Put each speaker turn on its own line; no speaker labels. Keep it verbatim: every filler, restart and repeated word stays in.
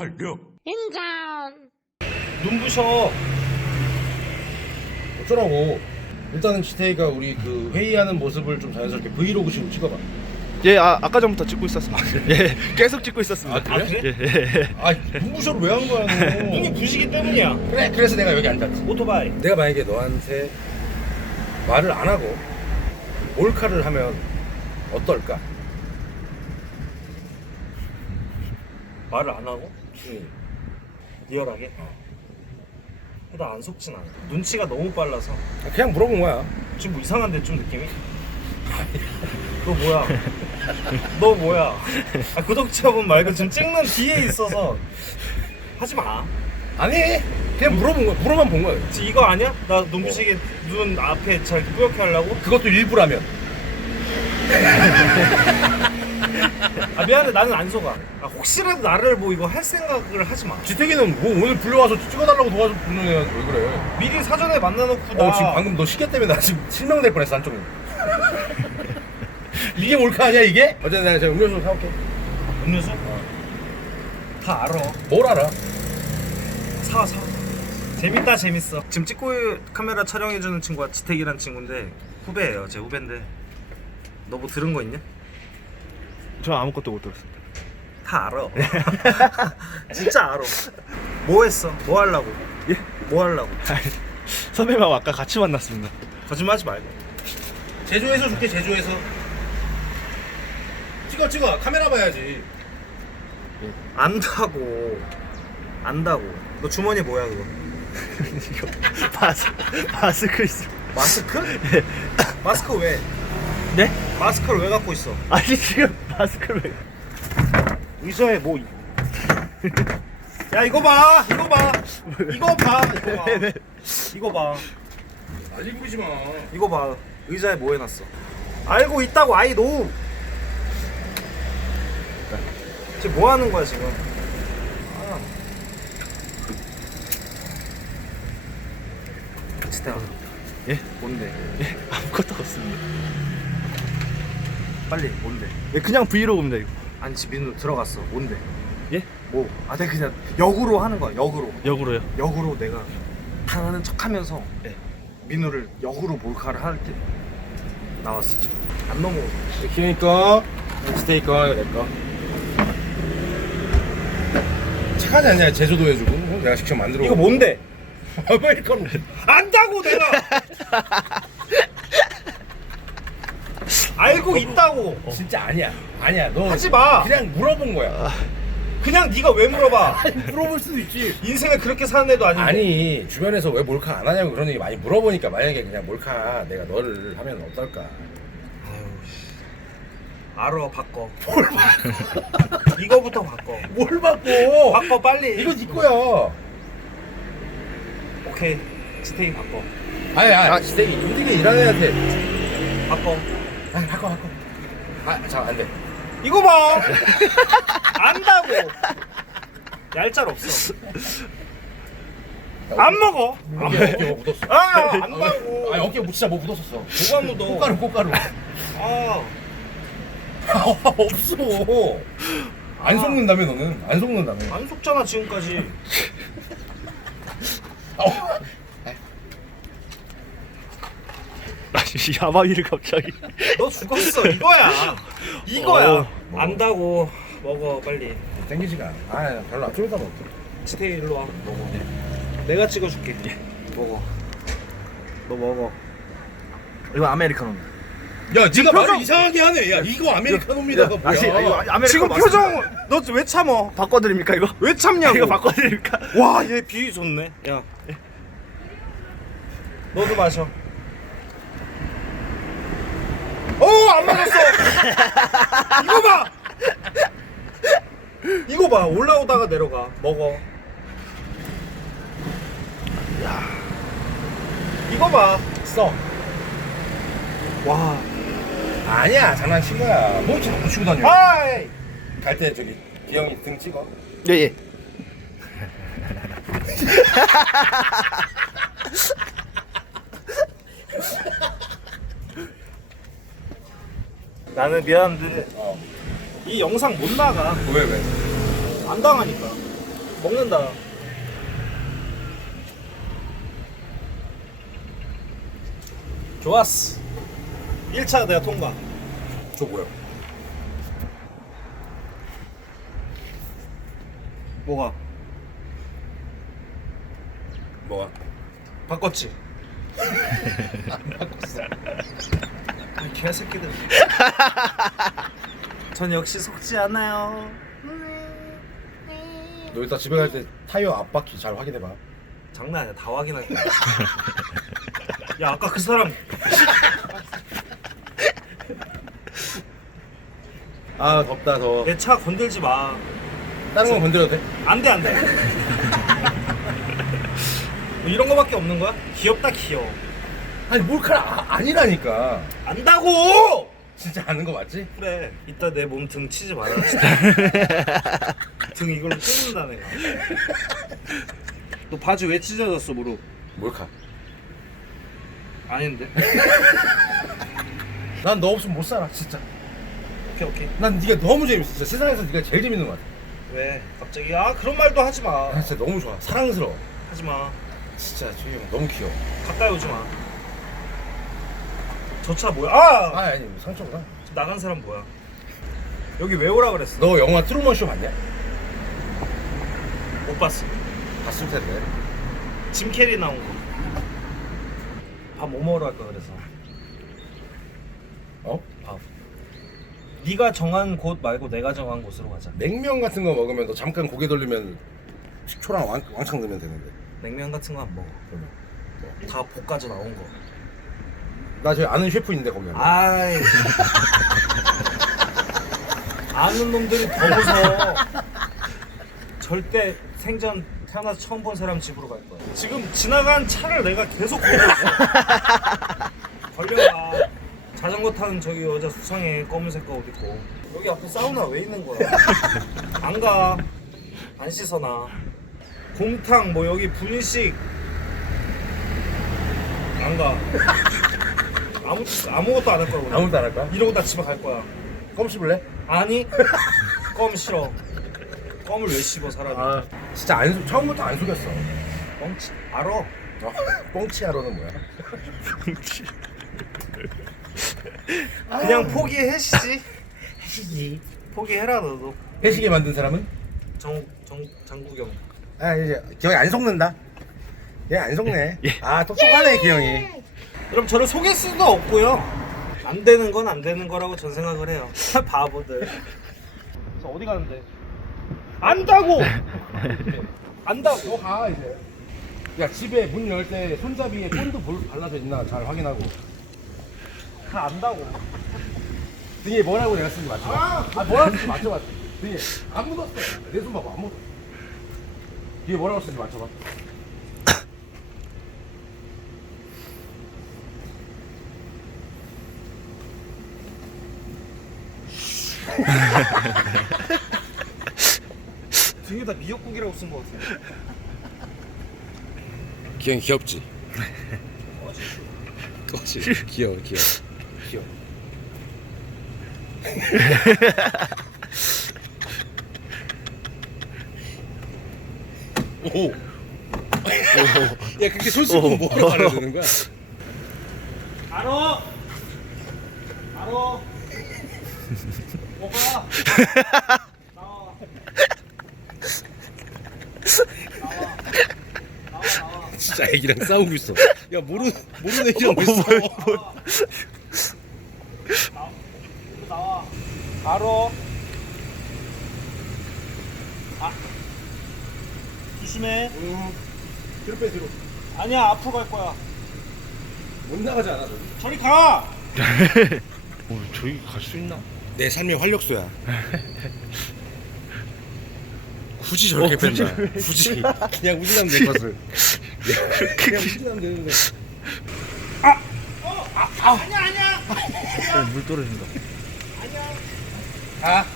완료.
인정.
눈부셔.
어쩌라고. 일단은 지태이가 우리 그 회의하는 모습을 좀 자연스럽게 브이로그식으로 찍어봐.
예, 아, 아까 전부터 찍고 있었습니다. 예, 계속 찍고 있었습니다.
아, 그래?
예, 예.
아, 눈부셔를 왜 한 거야 너?
눈이 부시기 때문이야.
그래, 그래서 내가 여기 앉았지.
오토바이.
내가 만약에 너한테 말을 안 하고 몰카를 하면 어떨까?
말을 안 하고
응.
리얼하게. 나 안 속진 않아. 눈치가 너무 빨라서
그냥 물어본 거야.
지금 뭐 이상한데 좀 느낌이? 너 뭐야? 너 뭐야? 아, 구독자분 말고 지금 찍는 뒤에 있어서 하지 마.
아니, 그냥 물어본 거야. 물어만 본 거야.
지금 이거 아니야? 나 눈부시게 눈 앞에 잘 뿌옇게 하려고?
그것도 일부라면.
아, 미안해, 나는 안 속아. 아, 혹시라도 나를 뭐 이거 할 생각을 하지 마.
지태기는 뭐 오늘 불러와서 찍어달라고 도와줘 부르는 애왜 그래?
미리 사전에 만나놓고 나
어, 지금 방금 너 시계 때문에 나 지금 실명될 뻔했어 한쪽에. 이게 몰카 아니야 이게? 어쨌든 내가 제가 음료수 사올게.
음료수? 다 알아.
뭘 알아?
사, 사. 재밌다, 재밌어. 지금 찍고 카메라 촬영해주는 친구가 지택이란 친구인데 후배예요. 제 후배인데 너 뭐 들은 거 있냐?
저 아무것도 못 들었습니다.
다 알아. 진짜 알아. 뭐 했어? 뭐 하려고?
예?
뭐 하려고?
선배님하고 아까 같이 만났습니다.
거짓말하지 말고.
제주에서 줄게 제주에서. 찍어 찍어 카메라 봐야지.
안다고. 안다고. 너 주머니 뭐야 그거?
이거 마스, 마스크 있어.
마스크?
예.
마스크 왜?
네?
마스크를 왜 갖고 있어?
아니 지금 마스크를 왜?
의자에 뭐? 야 이거 봐, 이거 봐, 이거 봐, 이거 봐,
네네.
이거 봐,
난리 부리지 마.
이거 봐. 의자에 뭐 해놨어? 알고 있다고 아이 노. 지금 뭐 하는 거야 지금? 아. 진짜
예?
뭔데?
예? 아무것도 없습니다.
빨리 뭔데?
예, 그냥 브이로그입니다 이거.
아니 지금 민우 들어갔어. 뭔데?
예?
뭐? 아 내가 그냥 역으로 하는 거야. 역으로.
역으로요.
역으로 내가 당하는 척하면서
네.
민우를 역으로 몰카를 할 때 나왔어 지금. 안 넘어.
키니 거, 스테이 거, 이거 내 거. 착하지 않냐? 제조도 해주고 어? 내가 직접 만들어.
이거 뭔데?
아메리카노.
안다고 내가. 알고 있다고.
진짜 아니야. 아니야. 너
하지 마.
그냥 물어본 거야.
그냥 네가 왜 물어봐?
물어볼 수도 있지.
인생을 그렇게 사는 애도 아닌데.
아니 주변에서 왜 몰카 안 하냐고 그런 얘기 많이 물어보니까 만약에 그냥 몰카 내가 너를 하면 어떨까?
아유 씨. 알아 바꿔. 뭘 바꿔? 이거부터 바꿔.
뭘 바꿔?
바꿔 빨리.
이거 네 거야.
오케이. 스테이 바꿔.
아니 아니 진짜 힘들게 일하는 애한테
바꿔.
아니 바꿔 바꿔. 아 잠깐 안 돼.
이거 봐. 안다고. 얄짤 없어. 안 먹어.
어깨 어깨 뭐 묻었어.
아 안다고.
아니 어깨 진짜 뭐 묻었었어.
뭐가 묻어?
꽃가루 꽃가루.
아.
없어. 안 속는다며 너는 안 속는다며.
안 속잖아 지금까지.
어.
야바위를 갑자기.
너 죽었어. 이거야. 이거야.
어.
안다고. 먹어 빨리.
땡기지가 않아. 아 별로 안 쫄다 먹어.
스테이 일로 와. 먹어. 내가 찍어줄게. 먹어. 너 먹어.
이거 아메리카노입니다.
야 네가
표정-
말을 이상하게 하네. 야 이거 아메리카노입니다가 뭐야?
아시, 이거 아메리카노
지금
맞습니다.
표정 너 왜 참어?
바꿔드립니까 이거?
왜 참냐고.
이거 바꿔드립니까?
와, 얘 비위 좋네. 야. 너도 마셔. 오, 안 맞았어. 이거 봐. 이거 봐. 올라오다가 내려가. 먹어. 야. 이거 봐.
써.
와.
아니야 장난친 거야. 뭐 이렇게 자꾸 치고 다녀.
하이.
갈 때 저기 기영이 등 찍어.
예예.
나는 미안한데
어.
이 영상 못 나가.
왜 왜?
안 당하니까. 먹는다. 좋았어. 일 차 내가 통과.
저 뭐야?
뭐가?
뭐가?
바꿨지? 안 바꿨어. 아, 개새끼들. 전 역시 속지 않아요.
너 이따 집에 갈 때 타이어 앞바퀴 잘 확인해봐.
장난 아니야. 다 확인할 거야. 야, 아까 그 사람
아 덥다 더워.
내 차 건들지 마.
다른 건 건드려도 돼?
안 돼, 안 돼. 뭐 이런 거밖에 없는 거야? 귀엽다, 귀여워.
아니 몰카라 아, 아니라니까.
안다고!
진짜 아는 거 맞지?
그래. 이따 내 몸 등 치지 마라. 등 이걸로 뜯는다 내가. 너 바지 왜 찢어졌어, 무릎?
몰카.
아닌데.
난 너 없으면 못 살아 진짜.
오케이, 오케이.
난 네가 너무 재밌어. 진짜 세상에서 네가 제일 재밌는 것 같아.
왜? 갑자기 아 그런 말도 하지 마.
난 진짜 너무 좋아. 사랑스러워.
하지 마.
진짜 주희 형 너무 귀여워.
가까이 오지 마. 저 차 뭐야? 아!
아 아니 상처구나.
나간 사람 뭐야? 여기 왜 오라 그랬어?
너 영화 트루먼 쇼 봤냐?
못 봤어.
봤을 텐데.
짐 캐리 나온 거. 밥 뭐 먹으러 갈까 그래서.
어?
밥. 네가 정한 곳 말고 내가 정한 곳으로 가자.
냉면 같은 거 먹으면 너 잠깐 고개 돌리면 식초랑 왕, 왕창 넣으면 되는데.
냉면 같은 거 안 먹어.
그러면
다 볶아져 나온 거.
나 저기 아는 셰프 있는데 거기 가면.
아이. 아는 놈들이 더 무서워. 절대 생전 태어나서 처음 본 사람 집으로 갈 거야. 지금 지나간 차를 내가 계속 보고 있어. 걸려가. 자전거 타는 저기 여자 수상해. 검은색 옷 입고. 여기 앞에 사우나 왜 있는 거야? 안 가. 안 씻어놔. 곰탕 뭐 여기 분식 안 가. 아무 아무것도 안 할 거야. 오늘.
아무도 안 할 거야?
이러고 나 집에 갈 거야.
껌 씹을래?
아니 껌 싫어. 껌을 왜 씹어 사람이?
아 진짜 안 속- 처음부터 안 속였어.
뻥치 알아.
어? 뻥치하러는 뭐야?
그냥 포기해시지. 해시지. 포기해라 너도.
회식에 만든 사람은?
정 정 장국영.
아 이제 기영이 안 속는다. 얘 안 속네. 아 똑똑하네 기영이.
그럼 저를 속일 수도 없고요. 안 되는 건 안 되는 거라고 전 생각을 해요. 바보들. 저 어디 가는데? 안다고. 안다고.
너가 이제. 야 집에 문 열 때 손잡이에 본드 볼 발라져 있나 잘 확인하고.
다 안다고.
등에 뭐라고 내가 쓴지 맞춰봐.
아!
아 뭐라고 쓴지 맞춰봐. 등에 안 묻었어. 내 손 봐봐 안 묻었어. 뒤에 뭐라고 쓴지 맞춰봐.
등에다 미역국이라고 쓴 거 같아.
기영이 귀엽지? 꺼지. 귀여워 귀여워. 귀여워. 오. 야 그렇게 손 쓰고 뭐하러 가야 되는 거야?
알어. 알어. 뭐가? 나와. 나와. 나와 나와.
진짜 애기랑 싸우고 있어. 야 모르 모르는 애기랑 왜 싸워?
나와. 나와. 알어. 아. 조심해.
응. 뒤로 빼 뒤로.
아니야 앞으로 갈 거야.
못 나가지 않아 저기?
저리 가.
어, 저기 갈 수 있나?
내 삶의 활력소야. 굳이 저렇게
어, 굳이
뺀다.
왜?
굳이. 그냥 우진하면 될 것을. 그냥 우진하면 되는데.
어, 아, 아, 아니야 아니야.
어, 물 떨어진다.
아니야.
아.